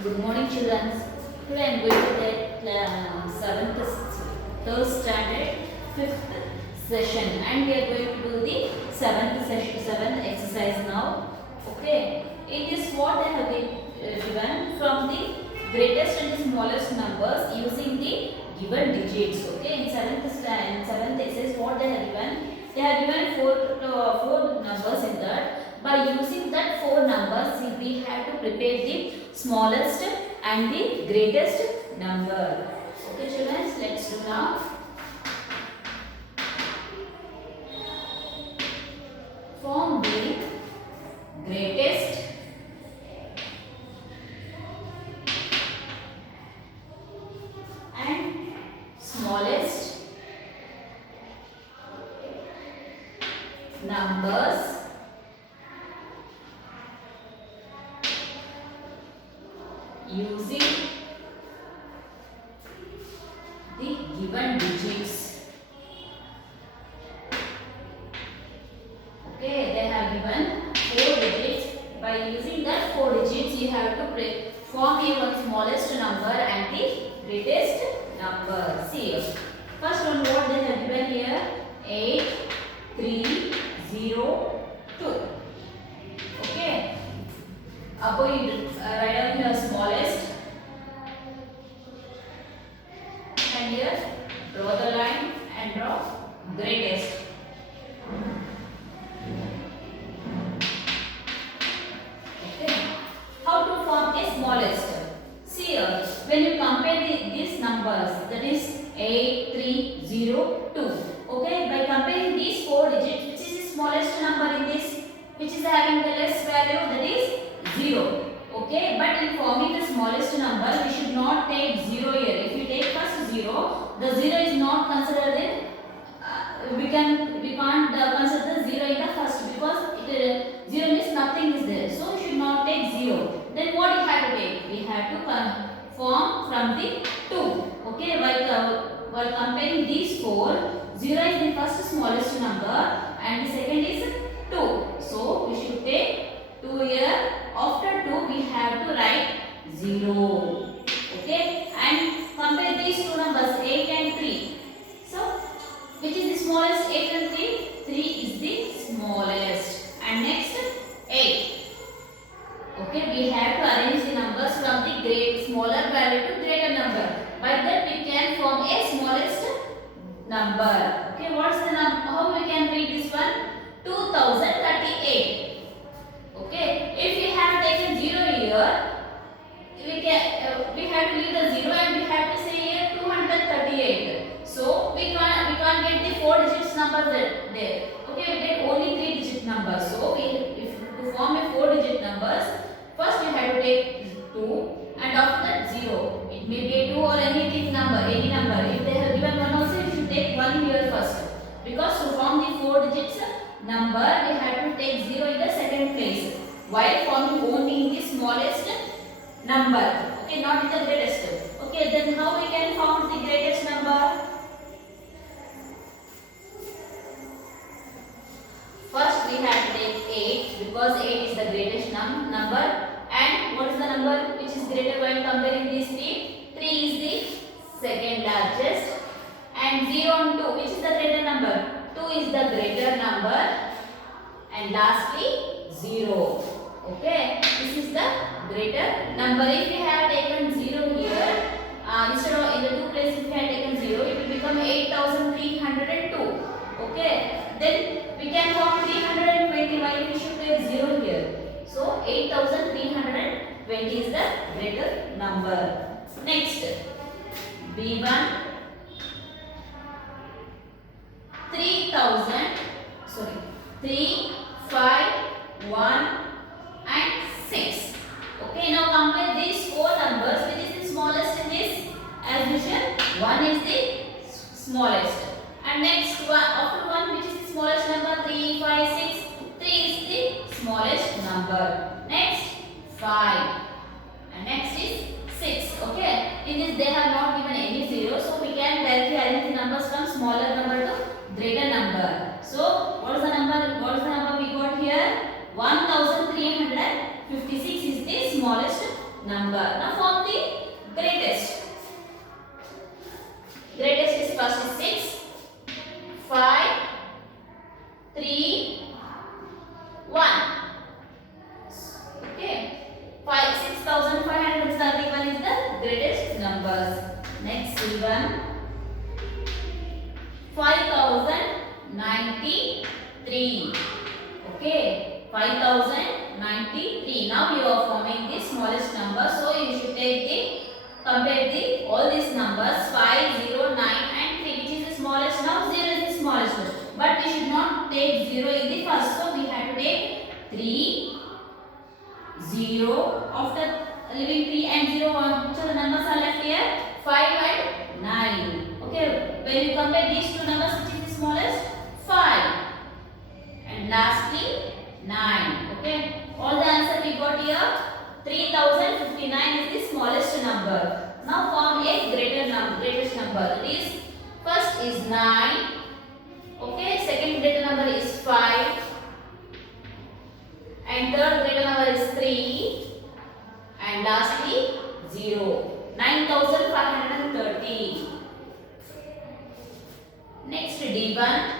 Good morning, children. Today I am going to take third standard, fifth session, and we are going to do the seventh exercise now. Okay. In this, what I have been given from the greatest and the smallest numbers using the given digits. Okay. In seventh exercise, what they have given? They have given four numbers in that. By using that four numbers, we have to prepare the smallest and the greatest number. Okay, children, let's do now. Form the greatest and smallest numbers using the given digits. Okay, they have given 4 digits. By using that 4 digits, you have to form here one smallest number and the greatest number. See, first one what they have given here, 8, 3, 0, 2. Okay. Above you write down your smallest and here draw the line and draw greatest. Okay. How to form a smallest? See here, when you compare these numbers, that is 8, 3, 0, 2. Okay, by comparing these 4 digits, which is the smallest number in this, which is having the less value, that is 0. Okay, but in forming the smallest number, we should not take 0 here. If we take first 0, the 0 is not considered in, we can't consider the 0 in the first, because 0 means nothing is there. So we should not take 0. Then what we have to take? We have to form from the 2. Okay, while comparing these 4, 0 is the first smallest number and the second is 2. So we should take 2 here. After 2 we have to write 0. Okay, and compare these two numbers 8 and 3. So which is the smallest? 8 and 3? 3 is the smallest. And next 8. Okay, we have to arrange the numbers from the smaller value to greater number. By that we can form a smallest number. Okay, what's the number? How we can read this one? 2038. Okay, if we have taken 0 here, we have to leave the 0 and we have to say here 238. So we can't get the 4 digits number there. Okay, we get only 3 digit number. So if to form a 4 digit numbers, first we have to take 2 and after that 0. It may be a 2 or any number. If they have given 1 also, you should take 1 here first. Because to form the 4 digits number, we have to take 0 in the second place, while forming only in the smallest number. Okay, not in the greatest. Okay, then how we can form the greatest number? First we have to take 8, because 8 is the greatest number. And what is the number which is greater while comparing these three? 3 is the second largest. And 0 and 2, which is the greater number? 2 is the greater number. And lastly 0. Okay, this is the greater number. If we have taken 0 here, instead of in the 2 places if we have taken 0, it will become 8302. Okay, then we can form 320 while we should take 0 here. So 8320 is the greater number. Next, B1 3, 5, 1 and 6. Okay, now compare these 4 numbers. Which is the smallest in this? As usual, 1 is the smallest. And next one, after 1, which is the smallest number? 3, 5, 6. 3 is the smallest number. Next, 5. And next is 6. Okay, in this they have not given any 0. So we can directly arrange the numbers from smaller number to greater number. So what is the number? What is the number we got here? 1356 is the smallest number. Now form the greatest. Greatest is first is 6, 5, 3, 1. Okay. 6,531 is the greatest numbers. Next C1. 5,093. Okay. 5,093. Now you are forming the smallest number. So you should compare all these numbers 5, 0, 9 and 3. Which is the smallest now? 0 is the smallest. But we should not take 0 in the first. So we have to take 3, 0. After leaving 3 and 0, which are the numbers are left here? 5 and 9. Okay. When you compare these two numbers, which is the smallest? 5. And lastly 9. Okay. All the answer we got here. 3059 is the smallest number. Now form a greatest number. That is, first is 9. Okay. Second greater number is 5. And third greater number is 3. And lastly 0. 9,530. Next D1.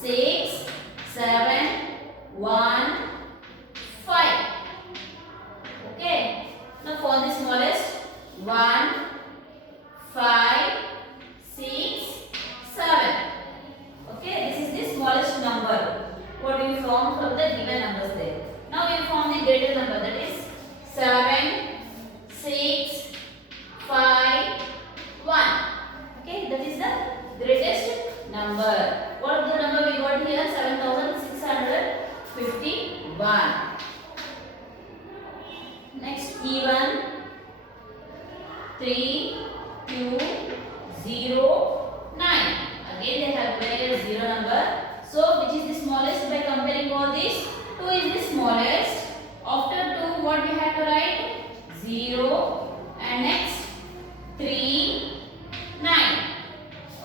6, 7, 1, 5. Okay. Now for the smallest 1, 5, 6, 7. Okay. This is the smallest number. What we form from the given numbers there. Now we form the greater number, that is 7, 6, 5, 1. Okay. That is the greatest number. What the number we got here? 7,651. Next E1. 3, 2, 0, 9. Again they have very 0 number. So which is the smallest by comparing all these? 2 is the smallest. After 2 what we have to write? 0 and next 3, 9.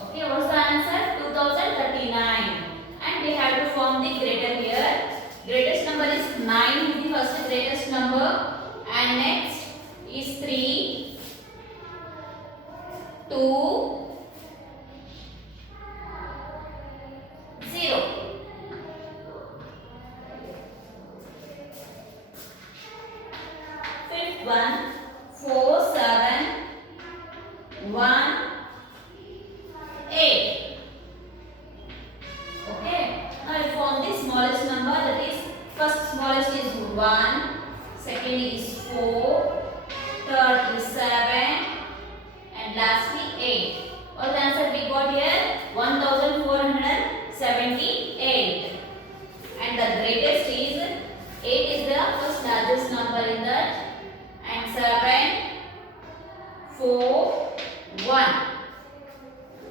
Okay, what's the answer? 2039. And we have to form the greater here. Greatest number is 9 is the first greatest number. And next is 3, 2, 0. Fifth one, 4, 7, 1, 8. Okay. Now I form the smallest number, that is, first smallest is 1, second is 4, third is 7 and lastly 8. All the answer we got here 1478. And the greatest is 8 is the first largest number in that, and 7, 4, 1.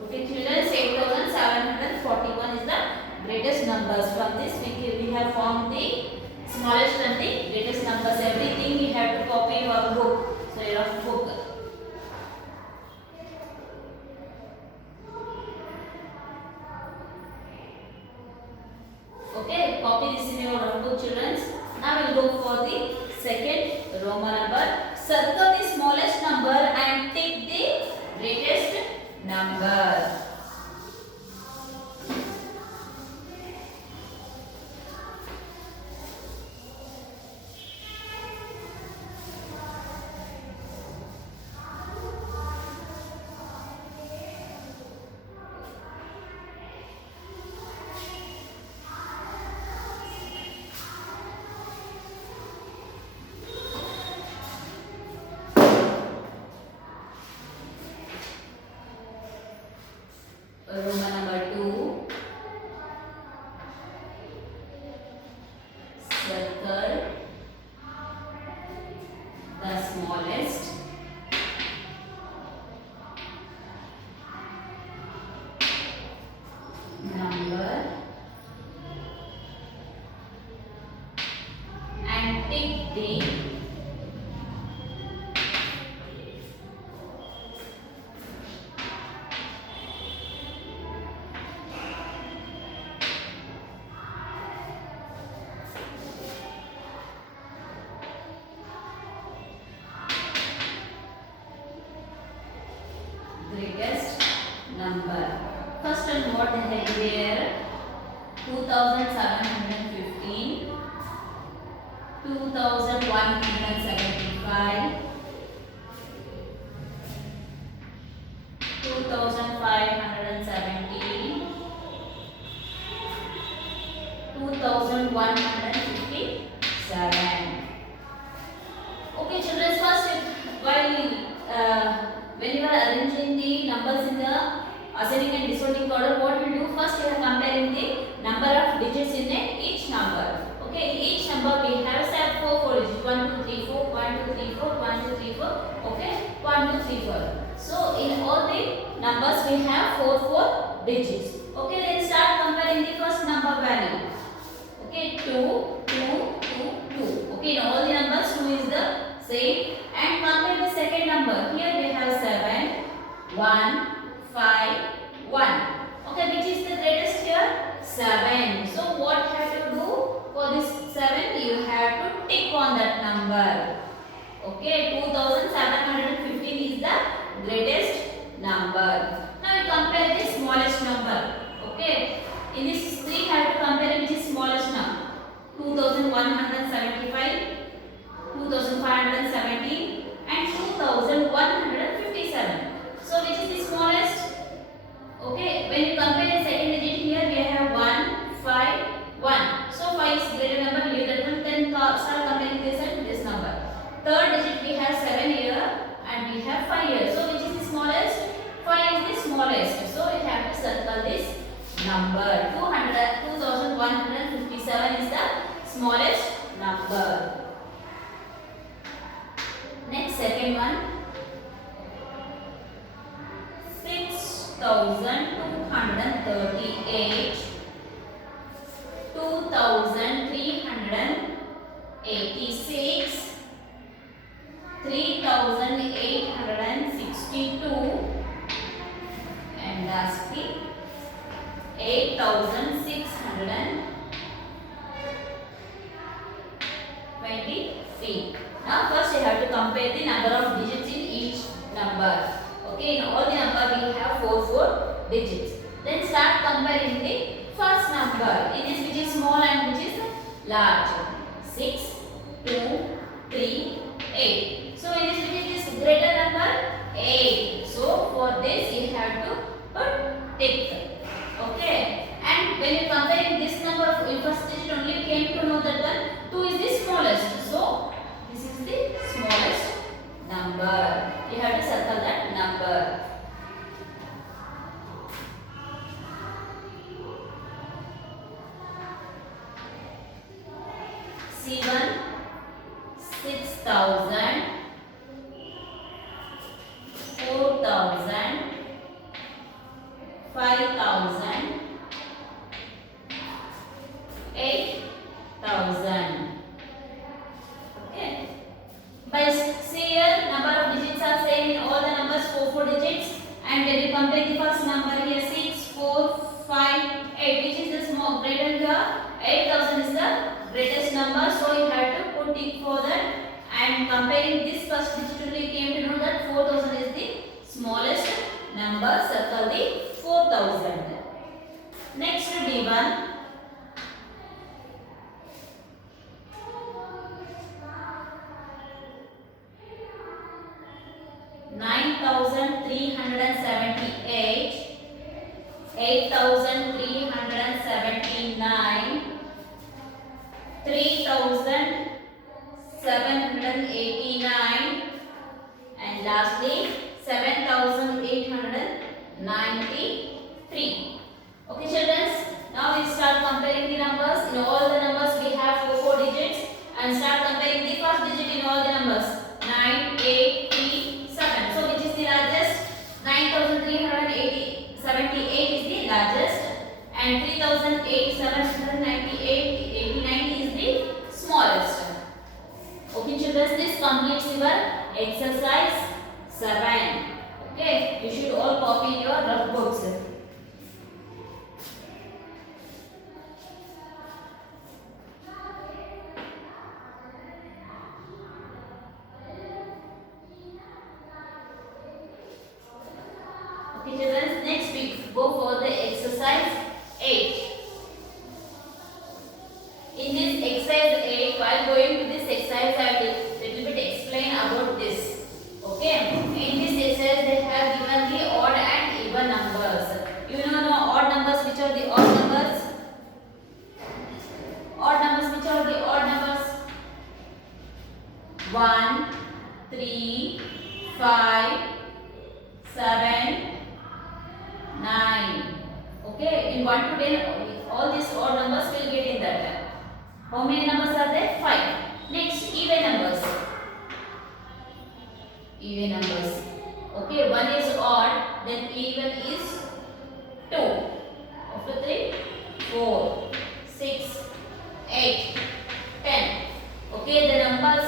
Okay children, 8,741 is the greatest numbers. From this we have formed the smallest and the greatest numbers. Everything you have to copy your book. So your book. Okay, copy this in your book children. Now we will go for the second Roman number. Circle the smallest number and take the greatest number. Roman number 2. Circle the smallest number and take the 2175, 2570, 2157. Okay, children, first while when you are arranging the numbers in the ascending and descending order, what you do first, you are comparing the number of digits in each number. Okay, in each number we have set 4 digits, 1 2 3 4, 1 2 3 4, 1 2 3 4. Okay, 1 2 3 4. So in all the numbers we have 4 digits. Okay, then start comparing the first number value. Okay, 2 2 2 2. Okay, in all the numbers 2 is the same, and compare the second number. Here we have 7 1 5 1. Okay, which is the greatest here? 7. So what have to do for this 7? You have to tick on that number. Okay, 2715 is the greatest number. Now we compare the smallest number. Okay, in this 3 have to compare which is smallest number. 2175, 2517 and 2157. So which is the smallest? Okay, when you compare the second digit, here we have 1 5 1. So 5 is greater number, leave that one, then start comparing this and this number. Third digit we have 7 here and we have 5 here. So which is the smallest? 5 is the smallest. So we have to circle this number. 2157 is the smallest number. Next, second one, 6238, 2386, 3862 and lastly 8623. Now first you have to compare the number of digits in each number. Okay, in all the number we have 4 digits. Then start comparing the first number. In this which is small and which is large. 6 2 3 8. So in this which is greater number? 8. So for this you have to put tick. Okay, and when you comparing this number in first digit only, you came to know that one 2 is the smallest. So this is the smallest number. You have to circle that number. C1 6000, 4000, 5000, 8000. Okay. By here number of digits are same in all the numbers, 4 digits, and when you compare the first number here 6 4 5 8, which is the small greater here, 8000 is the greatest number. So you have to put tick for that, and comparing this first digit only came to know that 4000 is the smallest number. Circle the 4000. Next D1, 9378, 8379, 3789 and lastly 7893. Okay children, now we start comparing the numbers. In all the numbers we have 4 digits, and start comparing the first digit in all the numbers. 9837. So which is the largest? 9378 is the largest, and 3889 is the smallest. Okay children, this completes your exercise 7. Okay, you should all copy your rough books. Okay children, next we go for the exercise 8. In this exercise 8, while going to this exercise exercise I will little bit explain about this. Okay. In this exercise they have given the odd and even numbers. You know the odd numbers, which are the odd numbers? Odd numbers, which are the odd numbers? 1, 3, 5, 7, 9. Okay, in 1 to 10, all these odd numbers will get in that. How many numbers are there? 5. Next, even numbers. Even numbers. Okay, 1 is odd, then even is 2. After 3, 4, 6, 8, 10. Okay, the numbers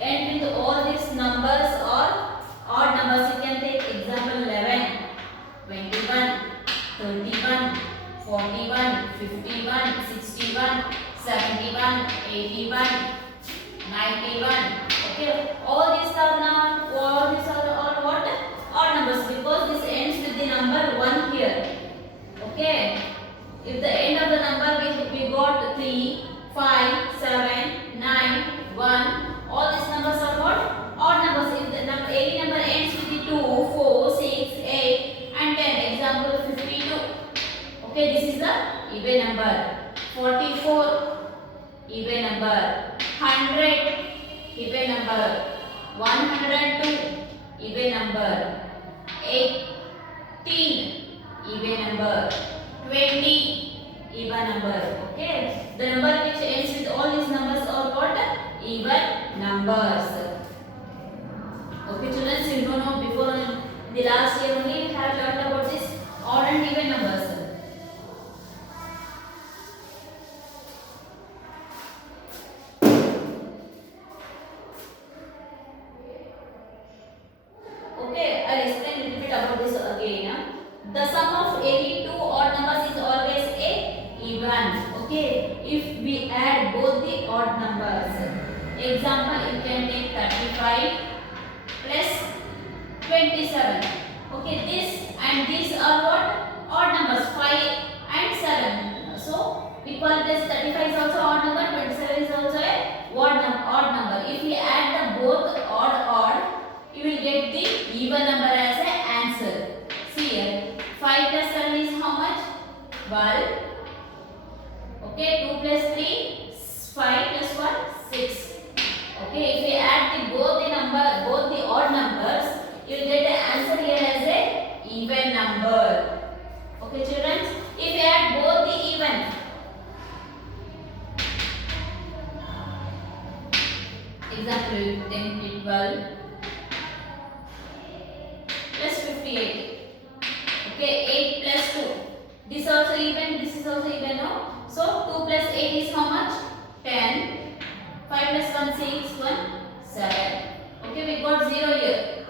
end with all these numbers or odd numbers. You can take example 11, 21, 31, 41, 51, 61, 71, 81, 91. Okay, all these are all what? Odd numbers, because this ends with the number 1 here. Okay, if the end of the number we got 3, 5, 7, 9, 1. All these numbers are what? Odd numbers. If the number, any number ends with the 2, 4, 6, 8 and 10. Example 52. Okay, this is the even number. 44, even number. 100, even number. 102, even number. 18, even number. 20, even number. Okay, the number which ends with all these numbers are what? Even numbers. Okay, children, you know before in the last year only we have learned about this odd and even numbers. Okay, I'll explain a little bit about this again. The sum of any two odd numbers is always a even. Okay, if we add both the odd numbers. Example, you can take 35 plus 27. Okay, this and these are what? Odd numbers, 5 and 7. So, we call it as 35 is also odd number, 27 is also a odd number. If we add the both odd, you will get the even number as an answer. See here, 5 plus 7 is how much? 12. Okay, 2 plus 3, 5 plus 1, 6. Okay, if we add both the odd numbers, you will get the answer here as a even number. Okay, children, if we add both the even, example 10, 12 plus 58. Okay, 8 plus 2. This also even, this is also even, no? So 2 plus 8 is how much? 10. 5 plus 1, 6, 1, 7. Okay, we got 0 here.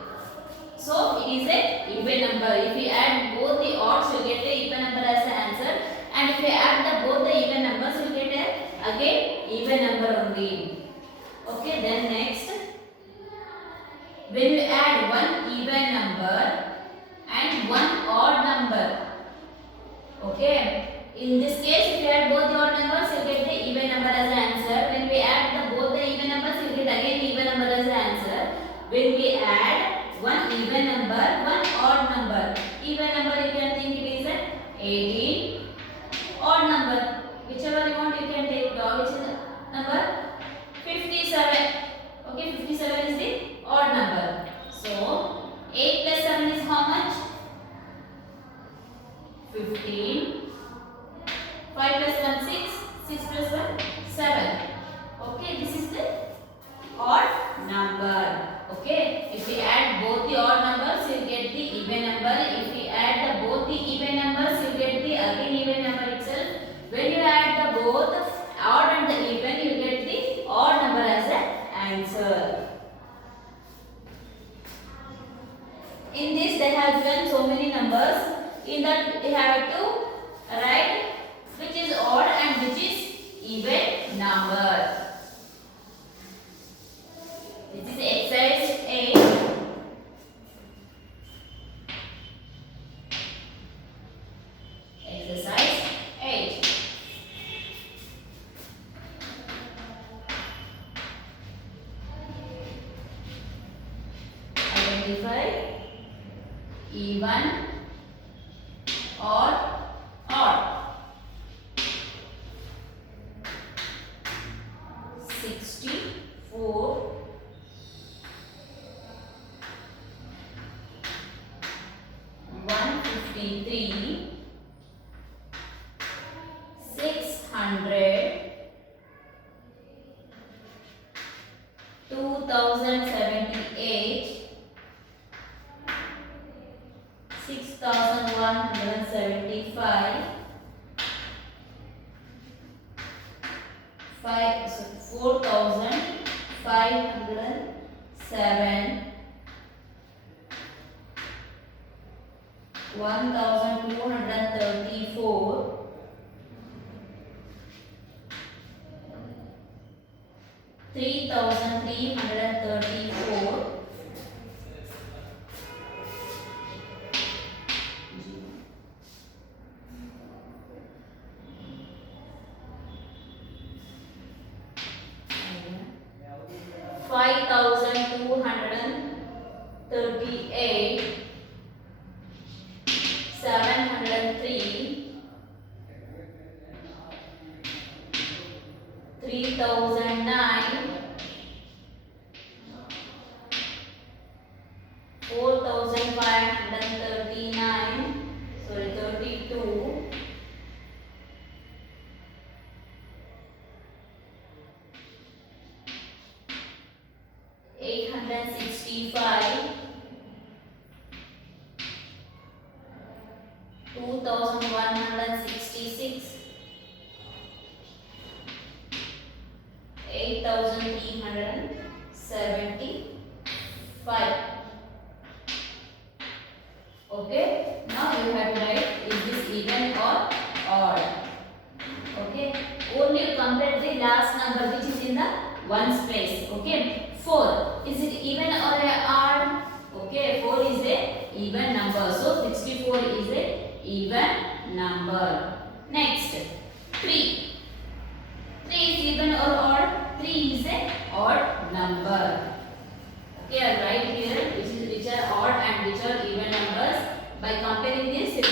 So it is a even number. If we add both the odds, you get the even number as the answer. And if we add both the even numbers, you get again even number only. Okay, then next, when you add one even number and one odd number. Okay. In this case, if you add both the odd numbers, you get the even number as the answer. When we add both the even numbers, you get again even number as the answer. When we add one even number, one odd number. Even number you can think it is 18. Odd number, whichever you want, you can take. Which is the number? 57. Okay, 57 is the odd number. So 8 plus 7 is how much? 15. 5 plus 1, 6. 6 plus 1, 7. Okay, this is the odd number. Okay, if we add both the odd numbers, you get the even number. If we add both the even numbers, you get the again even number itself. When you add both odd and the even, you get the odd number as the answer. In this, they have given so many numbers. In that, we have to write which is odd and which is even number. This is exercise 8. Exercise 8. verify even or odd. 64, 153, 600, 2078, 6175, 4507, 1234, 3334, 5238, 703, 3009, 4539, sorry 32, 865, 2166, 8375. Okay, now you have to write is this even or odd. Okay, only you compare the last number which is in the ones place. Okay, 4, is it even or a odd? Okay, 4 is a even number, so 64 is a even number. Next, 3 is even or odd? 3 is a odd number. Okay, I'll write here which are odd and which are even numbers. By comparing this, you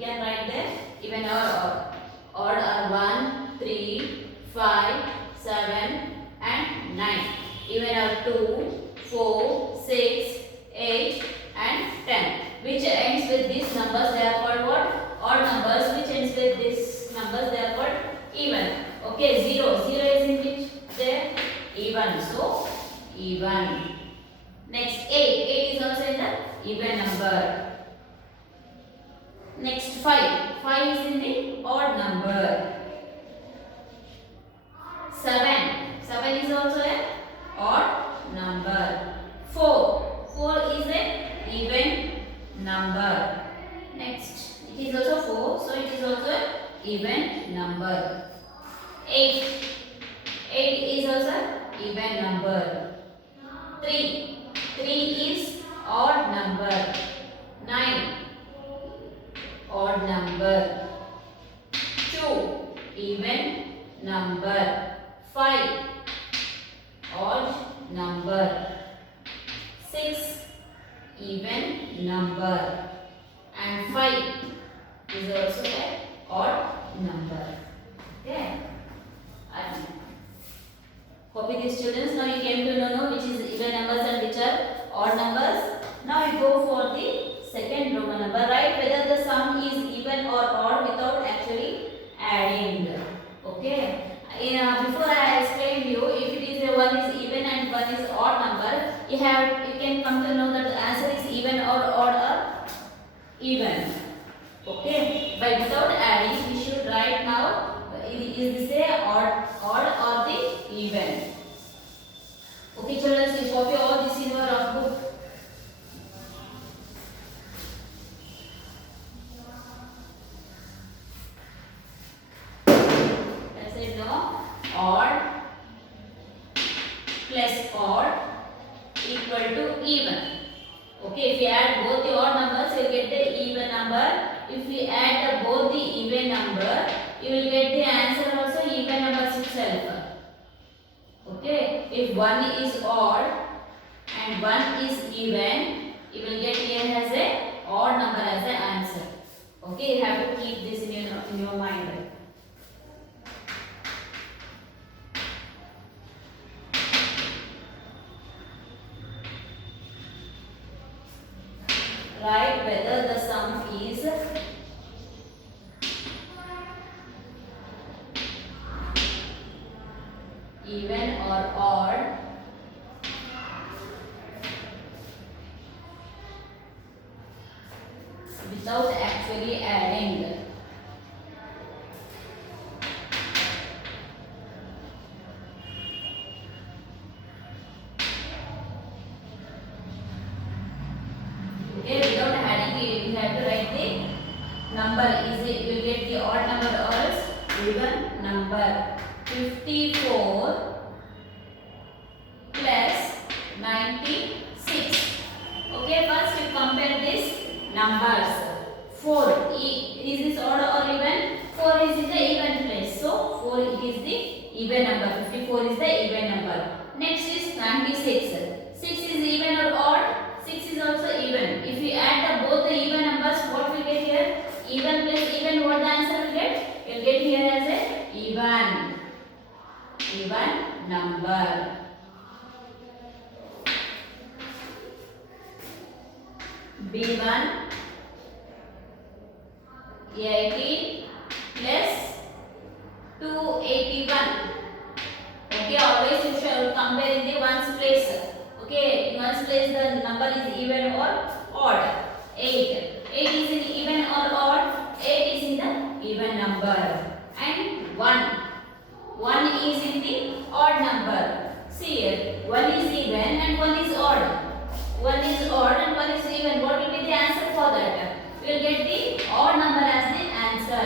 can write the even or odd. Odd are 1, 3, 5, 7 and 9. Even are 2, 4, 6, 8 and 10. Which ends with these numbers, they are called what? Odd numbers. Which ends with these numbers, they are called even. Okay, 0 is in which? There, even. So, even. Next, 8 is also in the even number. Next, 5 is in the odd number. 7 is also an odd number. 4 is an even number. Next, it is also 4, so it is also an even number. 8 is also even number. 3 is odd number. 9 odd number. 2 even number. 5 odd number. 6 even number. And 5 is also an odd number. Okay. Copy these students. Now you came to know which is even numbers and which are odd numbers. Now you go for the second Roman number. Write whether the sum is even or odd without actually adding. Okay. Before I explained you, if it is one is even and one is odd number, you can come to know that the answer is even or odd or even. Okay. But without adding, we should write now. Is this a odd or the even? Okay, children, so you copy all this in your book. I said no. Odd plus odd equal to even. Okay, if you add both the odd numbers, you will get the even number. If we add both the even number, you will get the answer also even numbers itself. Okay, if one is odd and 1 is even, you will get here as a odd number as the answer. Okay, you have to keep this in your mind. Write whether the sum is even or odd without actually adding. Okay, without adding it, you have to write the number. Is it, you will get the odd number or else even number. 54 plus 96. Okay, first you compare these numbers. 4, is this odd or even? 4 is in the even place, so 4 is the even number. 54 is the even number. Next is 96. 6 is even or odd? 6 is also even. If we add both the even numbers, what we get here? Even plus even, what the answer will get? You will get here as a even number. B1 18 plus 281. Okay, always you shall compare in the ones place. Okay, in ones place the number is even or odd. 8 is in even or odd? 8 is in the even number. And 1 is in the odd number. See here, 1 is even and 1 is odd. 1 is odd and 1 is even. What will be the answer for that? We will get the odd number as the answer.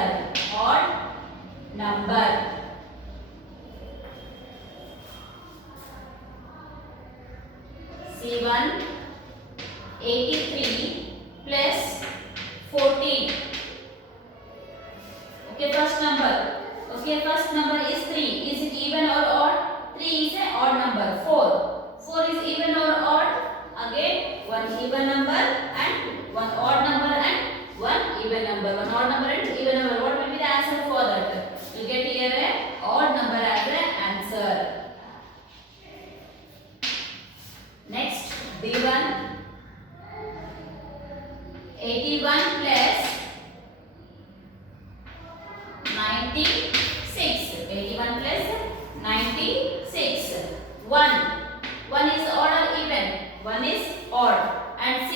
Odd number. C1 83 plus 14. Okay, first number. Okay, first number is 3. Is it even or odd? 3 is an odd number. 4 is even or odd? Again, one even number and one odd number and one even number. One odd number and even number. What will be the answer for that? You get here a odd number as the answer. Next, B1 81 plus 96. 81 plus 96. 1 is odd or even? 1 is odd. And 6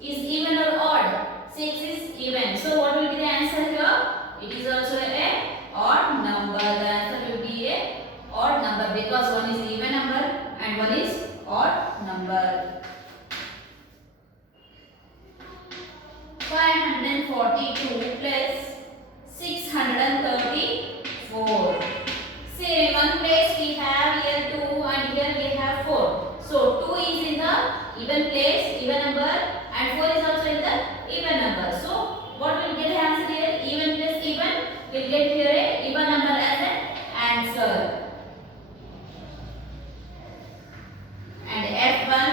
is even or odd? 6 is even. So what will be the answer here? It is also a odd number. The answer will be a odd number because 1 is even number and 1 is odd number. 542 plus 634. See, in one place we have here 2 and here we have 4. So 2 is in the even place, even number, and 4 is also in the even number. So what will get answer here? Even plus even will get here a even number as an answer. And F1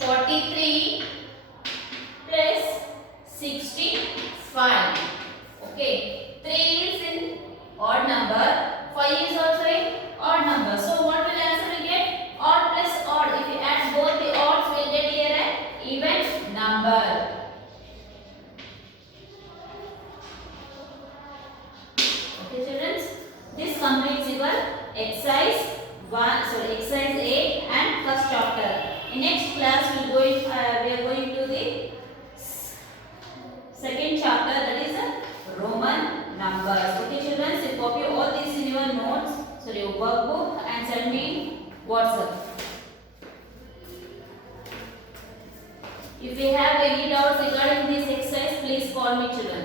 43 plus 65. Okay, 3 is in odd number, 5 is also in odd number. So what will answer we get? Odd plus odd. If you add both the odds, we will get here an even number. Okay, children, this completes your exercise 8 and first chapter. In next class, we are going to the second chapter, that is Roman numbers. Okay, children, so copy all these in your notes, your workbook, and send me WhatsApp. If you have any doubts regarding this exercise, please call me, children.